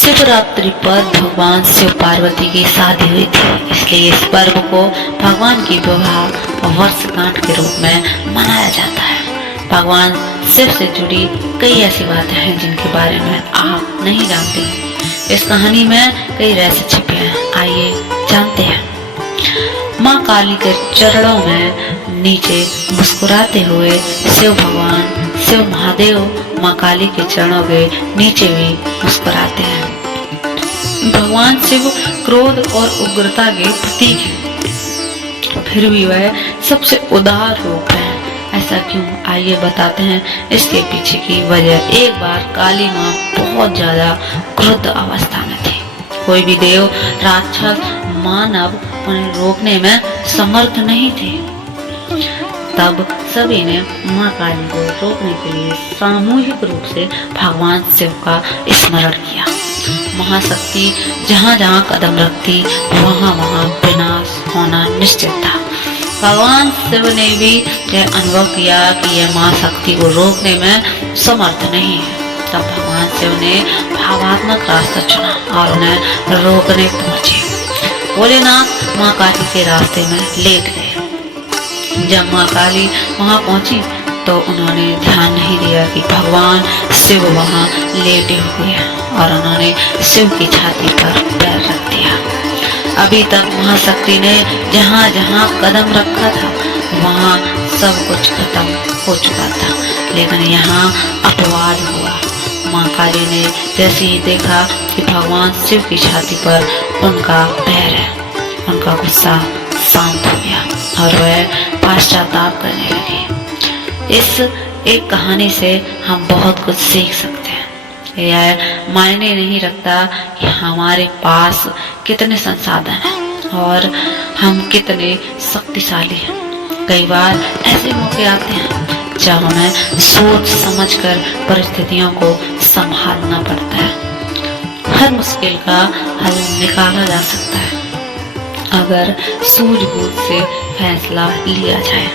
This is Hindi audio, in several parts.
शिवरात्रि पर भगवान शिव पार्वती की शादी हुई थी, इसलिए इस पर्व को भगवान की विवाह वर्षगांठ के रूप में मनाया जाता है। भगवान शिव से जुड़ी कई ऐसी बातें हैं जिनके बारे में आप नहीं जानते। इस कहानी में कई रहस्य छिपे हैं, आइए जानते हैं। माँ काली के चरणों में नीचे मुस्कुराते हुए शिव भगवान शिव महादेव माँ काली के चरणों के नीचे भी मुस्कुराते हैं। भगवान शिव क्रोध और उग्रता के प्रतीक हैं, फिर भी वह सबसे उदार रूप है। ऐसा क्यों, आइए बताते हैं इसके पीछे की वजह। एक बार काली माँ बहुत ज्यादा क्रुद्ध अवस्था में थी। कोई भी देव, राक्षस, मानव उन्हें रोकने में समर्थ नहीं थे। तब सभी ने माँ काली को रोकने के लिए सामूहिक रूप से भगवान शिव का स्मरण किया। महाशक्ति जहाँ जहाँ कदम रखती वहाँ वहाँ विनाश होना निश्चित था। भगवान शिव ने भी यह अनुभव किया कि यह महाशक्ति को रोकने में समर्थ नहीं है। तब भगवान शिव ने भावात्मक रास्ता चुना और उन्हें रोकने पहुंचे। भोलेनाथ माँ काली के रास्ते में लेट गए। जब माँ काली वहाँ पहुंची तो उन्होंने ध्यान नहीं दिया कि भगवान शिव वहाँ लेटे हुए हैं और उन्होंने शिव की छाती पर पैर रख दिया। अभी तक महाशक्ति ने जहाँ जहाँ कदम रखा था वहाँ सब कुछ खत्म हो चुका था, लेकिन यहाँ अपवाद हुआ। माँ काली ने जैसे ही देखा कि भगवान शिव की छाती पर उनका पैर है, उनका गुस्सा शांत हो गया और वह पश्चाताप करने लगी। इस एक कहानी से हम बहुत कुछ सीख सकते हैं। यह मायने नहीं रखता कि हमारे पास कितने संसाधन हैं और हम कितने शक्तिशाली हैं। कई बार ऐसे मौके आते हैं जब हमें सोच समझकर परिस्थितियों को संभालना पड़ता है। हर मुश्किल का हल निकाला जा सकता है अगर सूझबूझ से फैसला लिया जाए।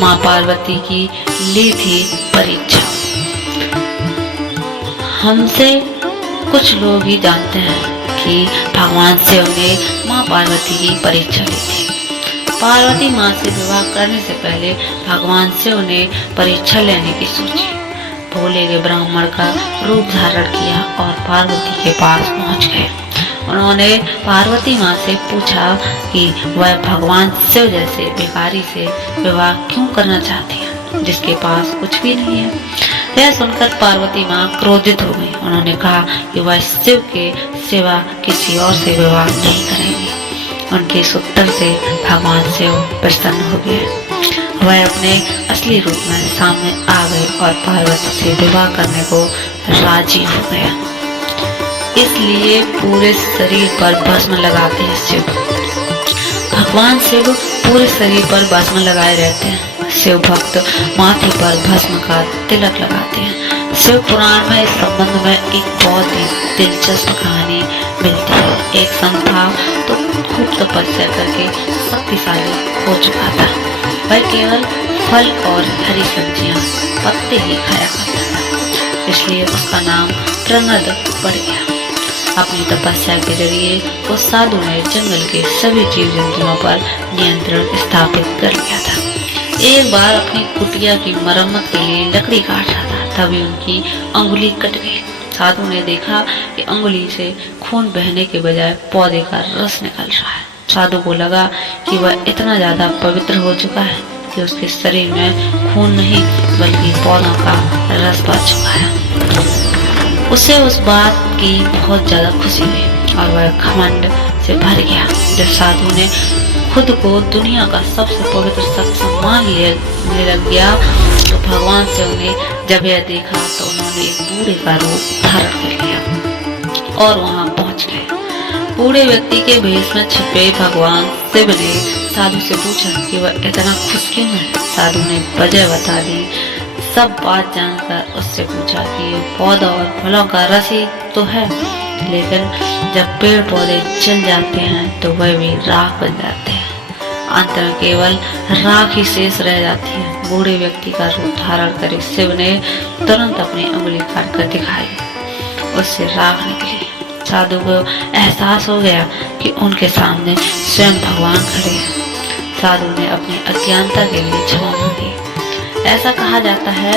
माँ पार्वती की ली थी परीक्षा। हमसे कुछ लोग ही जानते हैं कि भगवान शिव ने माँ पार्वती की परीक्षा ली थी। पार्वती माँ से विवाह करने से पहले भगवान शिव ने परीक्षा लेने की सोची। भोले के ब्राह्मण का रूप धारण किया और पार्वती के पास पहुँच गए। उन्होंने पार्वती माँ से पूछा कि वह भगवान शिव जैसे भिखारी से विवाह क्यों करना चाहती है जिसके पास कुछ भी नहीं है। यह सुनकर पार्वती माँ क्रोधित हो गई। उन्होंने कहा कि वह शिव के सिवा किसी और से विवाह नहीं करेंगी। उनके इस उत्तर से भगवान शिव प्रसन्न हो गए। वह अपने असली रूप में सामने आ गए और पार्वती से विवाह करने को राजी हो गया। इसलिए पूरे शरीर पर भस्म लगाते हैं शिव। भगवान शिव पूरे शरीर पर भस्म लगाए रहते हैं। शिव भक्त माथे पर भस्म का तिलक लगाते हैं। शिव पुराण में इस संबंध में एक बहुत ही दिलचस्प कहानी मिलती है। एक संत था तो खूब तपस्या करके शक्तिशाली हो चुका था। वह केवल फल और हरी सब्जियां, पत्ते ही खाया करता था, इसलिए उसका नाम प्रंगद पड़ गया। अपनी तपस्या के जरिए उस साधु ने जंगल के सभी जीव जंतुओं पर नियंत्रण स्थापित कर लिया था। एक बार अपनी कुटिया की मरम्मत के लिए लकड़ी काट रहा था, तभी उनकी अंगुली कट गई। साधु ने देखा कि अंगुली से खून बहने के बजाय पौधे का रस निकल रहा है। साधु को लगा कि वह इतना ज्यादा पवित्र हो चुका है कि उसके शरीर में खून नहीं बल्कि पौधों का रस बह चुका है। उसे उस बात की बहुत ज्यादा खुशी हुई और वह घमंड से भर गया। जब साधु ने खुद को दुनिया का सबसे पवित्र शख्स मान लेने लग गया तो भगवान शिव ने जब यह देखा तो उन्होंने एक बूढ़े का रूप धारण कर लिया और वहां पहुंच गए। बूढ़े व्यक्ति के भेष में छिपे भगवान शिव ने साधु से पूछा कि वह इतना खुश क्यों है। साधु ने वजह बता दी। सब बात जानकर उससे पूछा कि ये पौधा और फलों का रस ही तो है, लेकिन जब पेड़ पौधे जल जाते हैं तो वह भी राख बन जाते हैं। अंत में केवल राख ही शेष रह जाती है। बूढ़े व्यक्ति का रूप धारण करे शिव ने तुरंत अपनी उंगली काट कर दिखाई। उससे राख निकली। साधु को एहसास हो गया कि उनके सामने स्वयं भगवान खड़े हैं। साधु ने अपनी अज्ञानता के लिए क्षमा मांगी। ऐसा कहा जाता है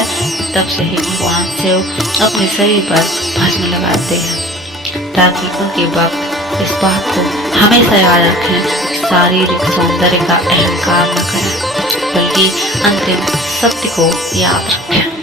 तब से ही भगवान शिव अपने शरीर पर भस्म लगाते हैं ताकि उनके भक्त इस बात को हमेशा याद रखें कि शारीरिक सौंदर्य का अहंकार न करें बल्कि अंतिम सत्य को याद रखें।